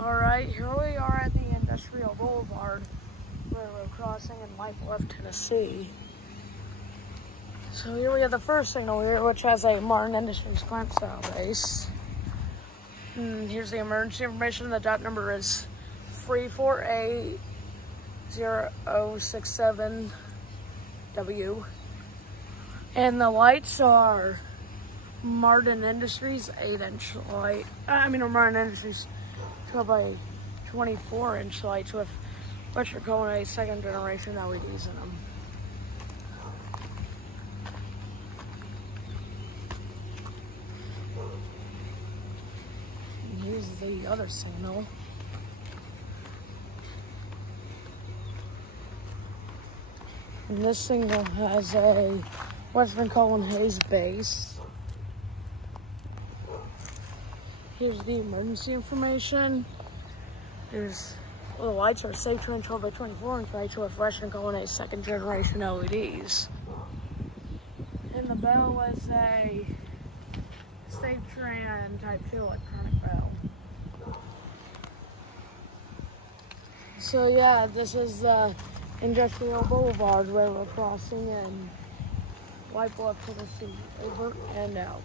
Alright, here we are at the Industrial Boulevard Railroad Crossing in Bluff, Tennessee. So here we have the first signal here, which has a Martin Industries clamp style base. And here's the emergency information. The dot number is 348-067W. And the lights are Martin Industries 8-inch light. Martin Industries 12 by 24-inch lights with electrical and a second generation LEDs in them. And here's the other signal. And this signal has a Western Colin Hayes base. Here's the emergency information. The lights are safe to 12 by 24-inch lights with Western Colin Hayes second generation LEDs. And the bell is a State-Tran Type 2 electronic bell. So yeah, this is the Industrial Boulevard Railroad Crossing in Bluff, Tennessee. Over and out.